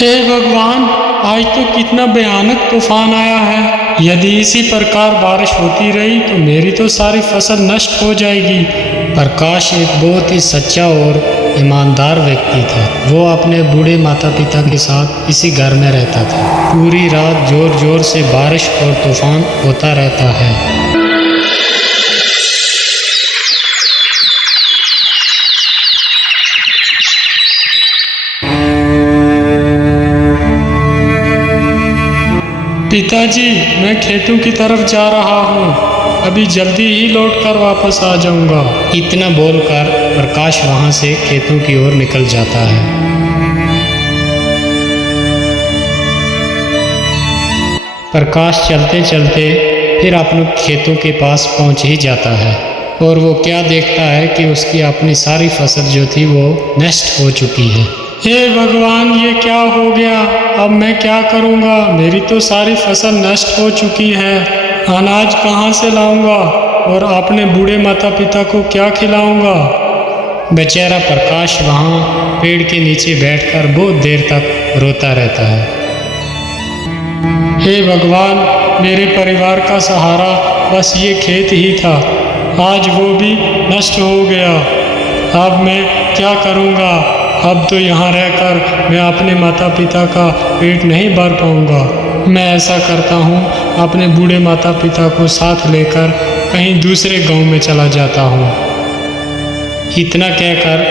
हे भगवान, आज तो कितना भयानक तूफान आया है। यदि इसी प्रकार बारिश होती रही तो मेरी तो सारी फसल नष्ट हो जाएगी। प्रकाश एक बहुत ही सच्चा और ईमानदार व्यक्ति था। वो अपने बूढ़े माता पिता के साथ इसी घर में रहता था। पूरी रात जोर जोर से बारिश और तूफान होता रहता है। पिताजी, मैं खेतों की तरफ जा रहा हूँ। अभी जल्दी ही लौट कर वापस आ जाऊंगा। इतना बोलकर प्रकाश वहाँ से खेतों की ओर निकल जाता है। प्रकाश चलते चलते फिर अपने खेतों के पास पहुँच ही जाता है और वो क्या देखता है कि उसकी अपनी सारी फसल जो थी वो नष्ट हो चुकी है। हे भगवान, ये क्या हो गया? अब मैं क्या करूँगा? मेरी तो सारी फसल नष्ट हो चुकी है। अनाज कहाँ से लाऊंगा और अपने बूढ़े माता पिता को क्या खिलाऊंगा? बेचारा प्रकाश वहाँ पेड़ के नीचे बैठकर बहुत देर तक रोता रहता है। हे भगवान, मेरे परिवार का सहारा बस ये खेत ही था। आज वो भी नष्ट हो गया। अब मैं क्या करूँगा? अब तो यहाँ रहकर मैं अपने माता पिता का पेट नहीं भर पाऊँगा। मैं ऐसा करता हूँ, अपने बूढ़े माता पिता को साथ लेकर कहीं दूसरे गांव में चला जाता हूँ। इतना कहकर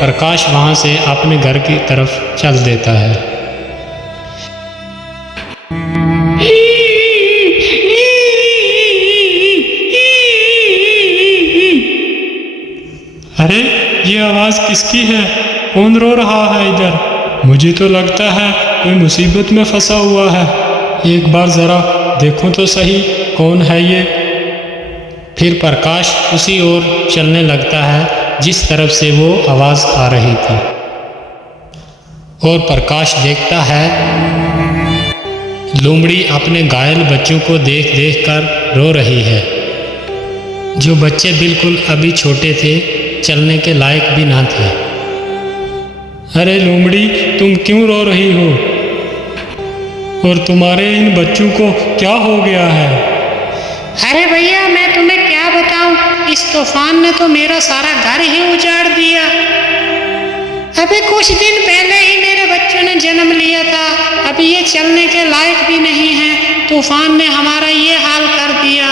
प्रकाश वहाँ से अपने घर की तरफ चल देता है। अरे, ये आवाज़ किसकी है? कौन रो रहा है इधर? मुझे तो लगता है कोई मुसीबत में फंसा हुआ है। एक बार ज़रा देखूं तो सही कौन है ये। फिर प्रकाश उसी ओर चलने लगता है जिस तरफ से वो आवाज़ आ रही थी और प्रकाश देखता है लोमड़ी अपने घायल बच्चों को देख देख कर रो रही है। जो बच्चे बिल्कुल अभी छोटे थे, चलने के लायक भी ना थे। अरे लोमड़ी, तुम क्यों रो रही हो? और तुम्हारे इन बच्चों को क्या हो गया है? अरे भैया, मैं तुम्हें क्या बताऊं, इस तूफान ने तो मेरा सारा घर ही उजाड़ दिया। अभी कुछ दिन पहले ही मेरे बच्चों ने जन्म लिया था। अभी ये चलने के लायक भी नहीं है। तूफान ने हमारा ये हाल कर दिया।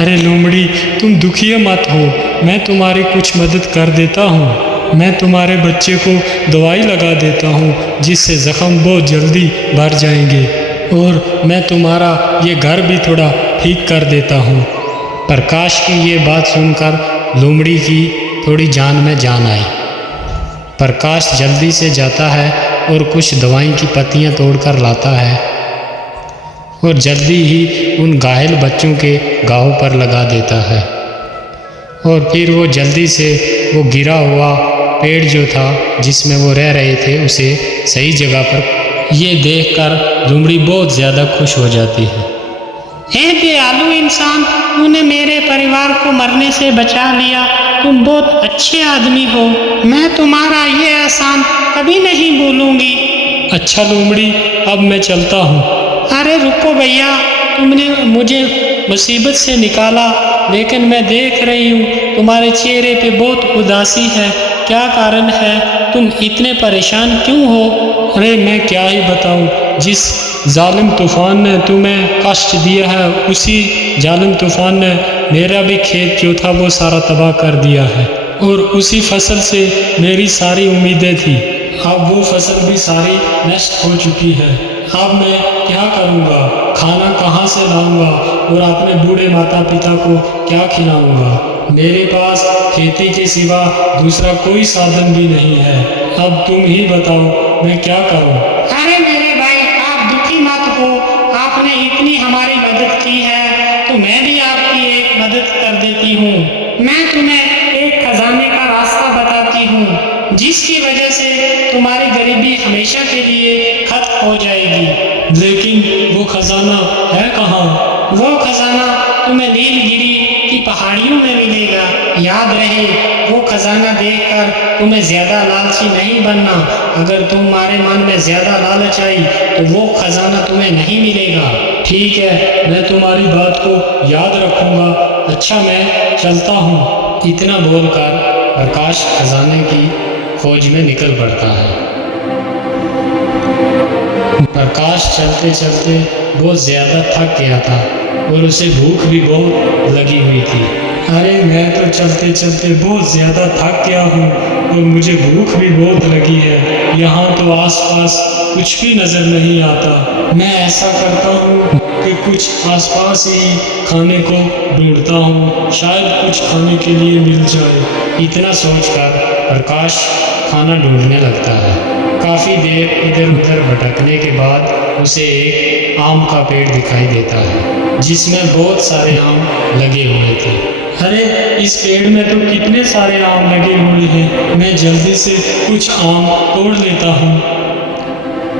अरे लोमड़ी, तुम दुखिए मत हो। मैं तुम्हारी कुछ मदद कर देता हूँ। मैं तुम्हारे बच्चे को दवाई लगा देता हूँ जिससे ज़ख्म बहुत जल्दी भर जाएंगे और मैं तुम्हारा ये घर भी थोड़ा ठीक कर देता हूँ। प्रकाश की ये बात सुनकर लोमड़ी की थोड़ी जान में जान आई। प्रकाश जल्दी से जाता है और कुछ दवाई की पत्तियाँ तोड़कर लाता है और जल्दी ही उन घायल बच्चों के घावों पर लगा देता है और फिर वो जल्दी से वो गिरा हुआ पेड़ जो था जिसमें वो रह रहे थे उसे सही जगह पर ये देखकर लोमड़ी बहुत ज़्यादा खुश हो जाती है। हे दयालु इंसान, तूने मेरे परिवार को मरने से बचा लिया। तुम बहुत अच्छे आदमी हो। मैं तुम्हारा ये एहसान कभी नहीं भूलूंगी। अच्छा लोमड़ी, अब मैं चलता हूँ। अरे रुको भैया, तुमने मुझे मुसीबत से निकाला, लेकिन मैं देख रही हूँ तुम्हारे चेहरे पे बहुत उदासी है। क्या कारण है? तुम इतने परेशान क्यों हो? अरे मैं क्या ही बताऊँ, जिस जालिम तूफान ने तुम्हें कष्ट दिया है उसी जालिम तूफान ने मेरा भी खेत जो था वो सारा तबाह कर दिया है और उसी फसल से मेरी सारी उम्मीदें थी। अब वो फसल भी सारी नष्ट हो चुकी है। अब मैं क्या करूँगा? खाना कहाँ से लाऊंगा और अपने बूढ़े माता पिता को क्या खिलाऊंगा? मेरे पास खेती के सिवा दूसरा कोई साधन भी नहीं है। अब तुम ही बताओ मैं क्या करूं? अरे मेरे भाई, आप दुखी मत हो। आपने इतनी हमारी मदद की है तो मैं भी आपकी एक मदद कर देती हूँ। मैं तुम्हें एक खजाने का रास्ता बताती हूँ जिसकी वजह से तुम्हारी गरीबी हमेशा के लिए खत्म हो जाएगी। लेकिन वो खजाना है कहाँ? वो खजाना तुम्हें नीलगिरी की पहाड़ियों में मिलेगा। याद रहे, वो खजाना देखकर तुम्हें ज्यादा लालची नहीं बनना। अगर तुम्हारे मन में ज्यादा लालच आई तो वो खजाना तुम्हें नहीं मिलेगा। ठीक है, मैं तुम्हारी बात को याद रखूंगा। अच्छा, मैं चलता हूँ। इतना बोलकर प्रकाश खजाने की खोज में निकल पड़ता है। प्रकाश चलते चलते बहुत ज्यादा थक गया था और उसे भूख भी बहुत लगी हुई थी। अरे, मैं तो चलते चलते बहुत ज़्यादा थक गया हूँ और मुझे भूख भी बहुत लगी है। यहाँ तो आसपास कुछ भी नज़र नहीं आता। मैं ऐसा करता हूँ कि कुछ आसपास ही खाने को ढूंढता हूँ, शायद कुछ खाने के लिए मिल जाए। इतना सोचकर प्रकाश खाना ढूंढने लगता है। काफ़ी देर इधर उधर भटकने के बाद उसे एक आम का पेड़ दिखाई देता है जिसमें बहुत सारे आम लगे हुए थे। अरे, इस पेड़ में तो कितने सारे आम लगे हुए हैं। मैं जल्दी से कुछ आम तोड़ लेता हूँ।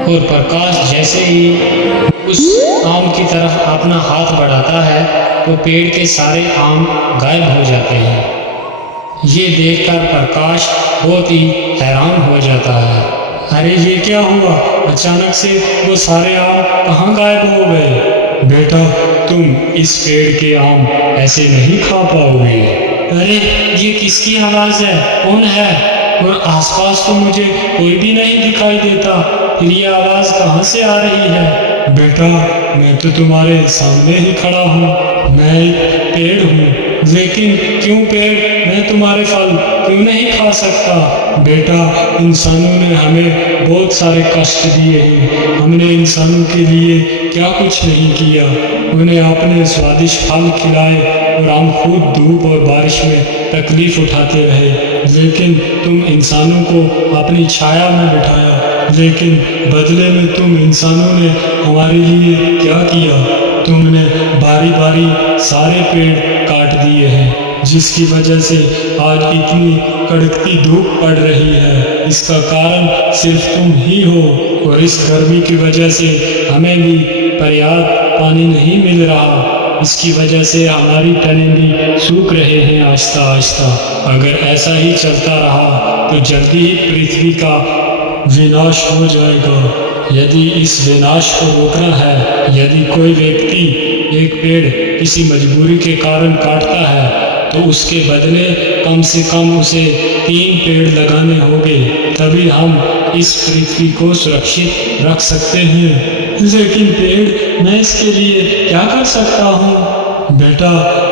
और प्रकाश जैसे ही उस आम की तरफ अपना हाथ बढ़ाता है तो पेड़ के सारे आम गायब हो जाते हैं। ये देखकर प्रकाश बहुत ही हैरान हो जाता है। अरे, ये क्या हुआ? अचानक से वो सारे आम कहाँ गायब हो गए? बेटा, तुम इस पेड़ के आम ऐसे नहीं खा पाओगे। अरे, ये किसकी आवाज़ है? कौन है? और आसपास तो मुझे कोई भी नहीं दिखाई देता। फिर ये आवाज़ कहाँ से आ रही है? बेटा, मैं तो तुम्हारे सामने ही खड़ा हूँ। मैं एक पेड़ हूँ। लेकिन क्यों पेड़? मैं तुम्हारे फल क्यों नहीं खा सकता? बेटा, इंसानों ने हमें बहुत सारे कष्ट दिए हैं। हमने इंसानों के लिए क्या कुछ नहीं किया। उन्हें अपने स्वादिष्ट फल खिलाए और हम खुद धूप और बारिश में तकलीफ उठाते रहे। लेकिन तुम इंसानों को अपनी छाया में बिठाया, लेकिन बदले में तुम इंसानों ने हमारे लिए क्या किया? तुमने बारी बारी सारे पेड़ काट दिए हैं, जिसकी वजह से आज इतनी कड़कती धूप पड़ रही है। इसका कारण सिर्फ तुम ही हो और इस गर्मी की वजह से हमें भी पर्याप्त पानी नहीं मिल रहा। इसकी वजह से हमारी टनें भी सूख रहे हैं आहिस्ता आहिस्ता। अगर ऐसा ही चलता रहा तो जल्दी ही पृथ्वी का विनाश हो जाएगा। यदि इस विनाश को रोकना है, यदि कोई व्यक्ति एक पेड़ किसी मजबूरी के कारण काटता है तो उसके बदले कम से कम उसे 3 पेड़ लगाने होंगे, तभी हम इस पृथ्वी को सुरक्षित रख सकते हैं। लेकिन पेड़, मैं इसके लिए क्या कर सकता हूँ? बेटा,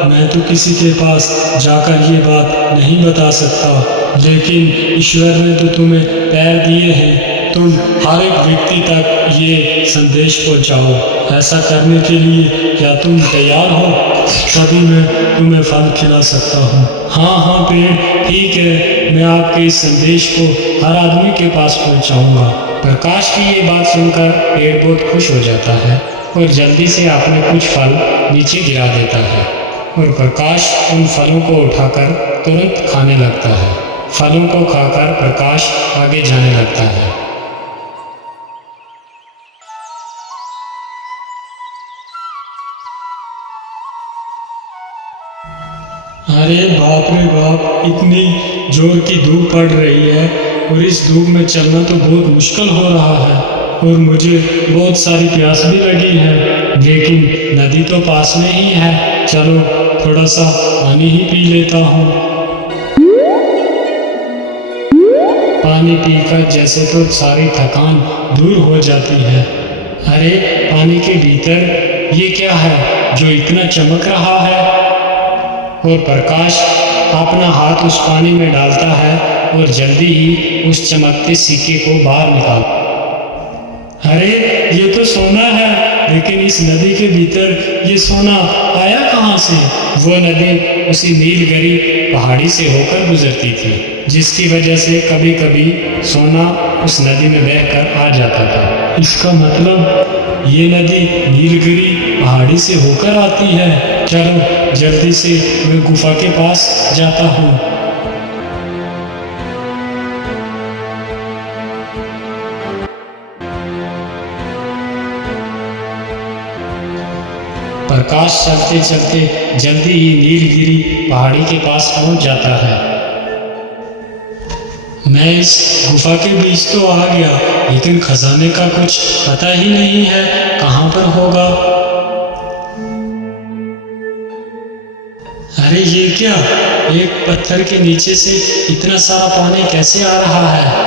मैं तो किसी के पास जाकर ये बात नहीं बता सकता, लेकिन ईश्वर ने तो तुम्हें पैर दिए हैं। तुम हर एक व्यक्ति तक ये संदेश पहुंचाओ। ऐसा करने के लिए क्या तुम तैयार हो? तभी मैं तुम्हें फल खिला सकता हूँ। हाँ पेड़, ठीक है, मैं आपके इस संदेश को हर आदमी के पास पहुंचाऊंगा। प्रकाश की ये बात सुनकर पेड़ बहुत खुश हो जाता है और जल्दी से अपने कुछ फल नीचे गिरा देता है और प्रकाश उन फलों को उठाकर तुरंत खाने लगता है। फलों को खाकर प्रकाश आगे जाने लगता है। अरे बाप रे बाप, इतनी जोर की धूप पड़ रही है और इस धूप में चलना तो बहुत मुश्किल हो रहा है और मुझे बहुत सारी प्यास भी लगी है, लेकिन नदी तो पास में ही है। चलो थोड़ा सा पानी ही पी लेता हूँ। पानी पीकर जैसे तो सारी थकान दूर हो जाती है। अरे, पानी के भीतर ये क्या है जो इतना चमक रहा है? और प्रकाश अपना हाथ उस पानी में डालता है और जल्दी ही उस चमकते सिक्के को बाहर निकालता है। अरे, ये तो सोना है, लेकिन इस नदी के भीतर ये सोना आया कहाँ से? वो नदी उसी नीलगिरी पहाड़ी से होकर गुजरती थी, जिसकी वजह से कभी कभी सोना उस नदी में बहकर आ जाता था। इसका मतलब ये नदी नीलगिरी पहाड़ी से होकर आती है। चलो जल्दी से मैं गुफा के पास जाता हूँ। प्रकाश चलते चलते जल्दी ही नीलगिरी पहाड़ी के पास पहुंच जाता है मैं इस गुफा के बीच तो आ गया, लेकिन खजाने का कुछ पता ही नहीं है कहाँ पर होगा। अरे ये क्या, एक पत्थर के नीचे से इतना सारा पानी कैसे आ रहा है?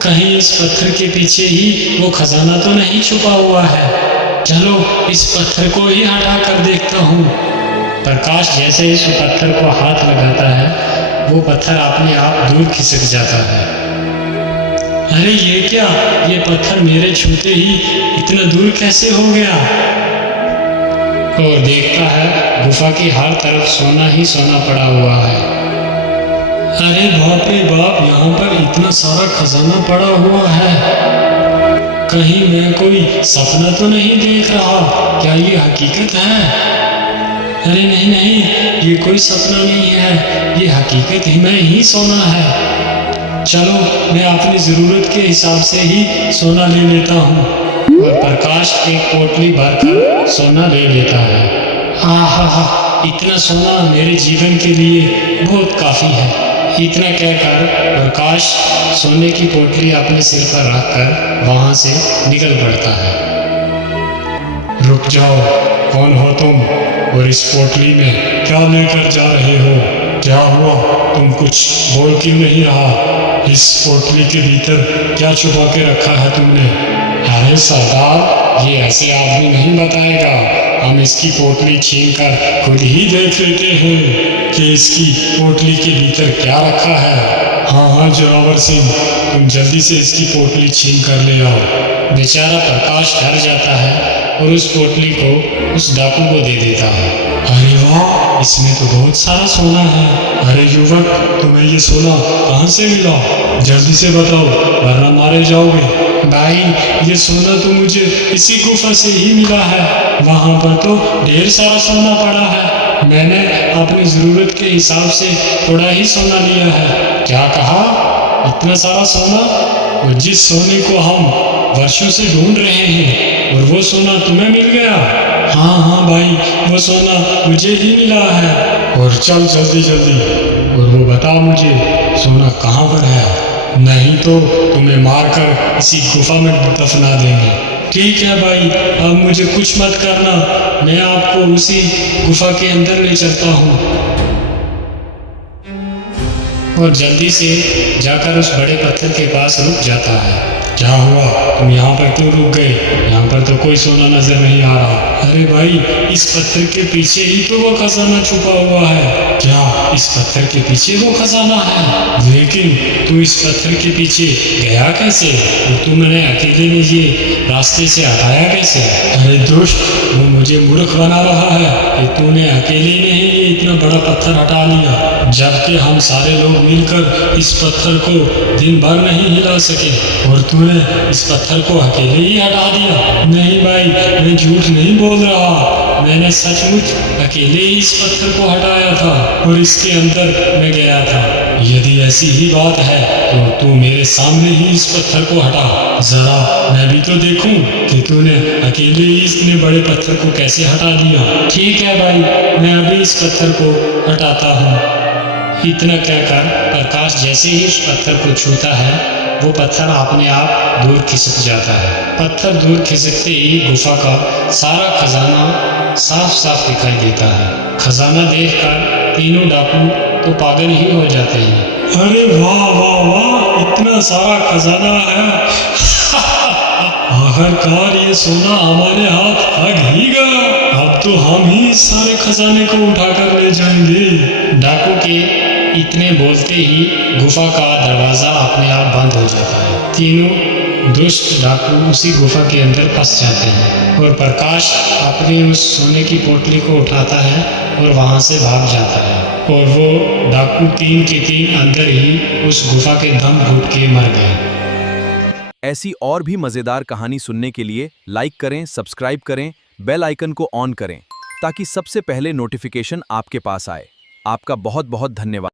कहीं इस पत्थर के पीछे ही वो खजाना तो नहीं छुपा हुआ है। चलो इस पत्थर को ही हटा कर देखता हूँ। प्रकाश जैसे इस पत्थर को हाथ लगाता है, वो पत्थर अपने आप दूर खिसक जाता है। अरे ये क्या, ये पत्थर मेरे छूते ही इतना दूर कैसे हो गया? और देखता है गुफा की हर तरफ सोना ही सोना पड़ा हुआ है। अरे बाप रे बाप, यहाँ पर इतना सारा खजाना पड़ा हुआ है। कहीं मैं कोई सपना तो नहीं देख रहा? क्या ये हकीकत है? अरे नहीं नहीं, ये कोई सपना नहीं है, ये हकीकत ही में ही सोना है। चलो मैं अपनी ज़रूरत के हिसाब से ही सोना ले लेता हूँ। और प्रकाश एक पोटली भरकर सोना ले लेता है। आहा, इतना सोना मेरे जीवन के लिए बहुत काफ़ी है। इतना कहकर प्रकाश सोने की पोटली अपने सिर पर रखकर वहाँ से निकल पड़ता है। रुक जाओ, कौन हो तुम और इस पोटली में क्या लेकर जा रहे हो? क्या हुआ, तुम कुछ बोल क्यों नहीं रहा? इस पोटली के भीतर क्या छुपा के रखा है तुमने? अरे सरदार, ये ऐसे आदमी नहीं बताएगा। हम इसकी पोटली छीनकर खुद ही देख लेते हैं कि इसकी पोटली के भीतर क्या रखा है। हाँ जोरावर सिंह, तुम जल्दी से इसकी पोटली छीन कर ले आओ। बेचारा प्रकाश डर जाता है और उस पोटली को उस डाकू को दे देता है। अरे वाह, इसमें तो बहुत सारा सोना है। अरे युवक, तुम्हें ये सोना कहाँ से मिला? जल्दी से बताओ, वरना मारे जाओगे। भाई, ये सोना तो मुझे इसी गुफा से ही मिला है। वहाँ पर तो ढेर सारा सोना पड़ा है। मैंने अपनी ज़रूरत के हिसाब से थोड़ा ही सोना लिया है। क्या कहा? इतना सारा सोना? और जिस सोने को हम वर्षों से ढूंढ रहे हैं, और वो सोना तुम्हें मिल गया? हाँ भाई, वो सोना मुझे ही मिला है। और चल जल्दी जल्दी, और वो बता मुझे सोना कहाँ पर है, नहीं तो तुम्हें मारकर इसी गुफा में दफना देंगे। ठीक है भाई, अब मुझे कुछ मत करना, मैं आपको उसी गुफा के अंदर ले चलता हूँ। और जल्दी से जाकर उस बड़े पत्थर के पास रुक जाता है। क्या हुआ, तुम यहाँ पर क्यों रुक गए? यहाँ पर तो कोई सोना नजर नहीं आ रहा। अरे भाई, इस पत्थर के पीछे ही तो वो खजाना छुपा हुआ है। क्या इस पत्थर के पीछे वो खजाना है? लेकिन तू इस पत्थर के पीछे गया कैसे? और तुमने अकेले में ये रास्ते से हटाया कैसे? अरे दुष्ट, वो मुझे मूर्ख बना रहा है कि तूने अकेले में ही ये इतना बड़ा पत्थर हटा लिया, जबकि हम सारे लोग मिलकर इस पत्थर को दिन भर नहीं हिला सके, और तूने इस पत्थर को अकेले ही हटा दिया। नहीं भाई, मैं झूठ नहीं बोल रहा, मैंने सचमुच अकेले ही इस पत्थर को हटाया था और इसके अंदर मैं गया था। यदि ऐसी ही बात है तो तू मेरे सामने ही इस पत्थर को हटा, जरा मैं भी तो देखूं कि तूने अकेले ही इतने बड़े पत्थर को कैसे हटा दिया। ठीक है भाई, मैं अभी इस पत्थर को हटाता हूँ। इतना कहकर प्रकाश जैसे ही उस पत्थर को छूता है, वो पत्थर अपने आप दूर खिसक जाता है। पत्थर दूर खिसकते ही गुफा का सारा खजाना साफ साफ दिखाई देता है। खजाना देखकर तीनों डाकू तो पागल ही हो जाते हैं। अरे वाह वाह वाह, इतना सारा खजाना है। आखिरकार ये सोना हमारे हाथ लग ही गया। अब तो हम ही इस सारे खजाने को उठाकर ले जाएंगे। डाकू के इतने बोलते ही गुफा का दरवाजा अपने आप बंद हो जाता है। तीनों दुष्ट डाकू उसी गुफा के अंदर फंस जाते हैं और प्रकाश अपनी उस सोने की पोटली को उठाता है और वहां से भाग जाता है। और वो डाकू तीन के तीन अंदर ही उस गुफा के दम घुट के मर गए। ऐसी और भी मज़ेदार कहानी सुनने के लिए लाइक करें, सब्सक्राइब करें, बेल आइकन को ऑन करें ताकि सबसे पहले नोटिफिकेशन आपके पास आए। आपका बहुत बहुत धन्यवाद।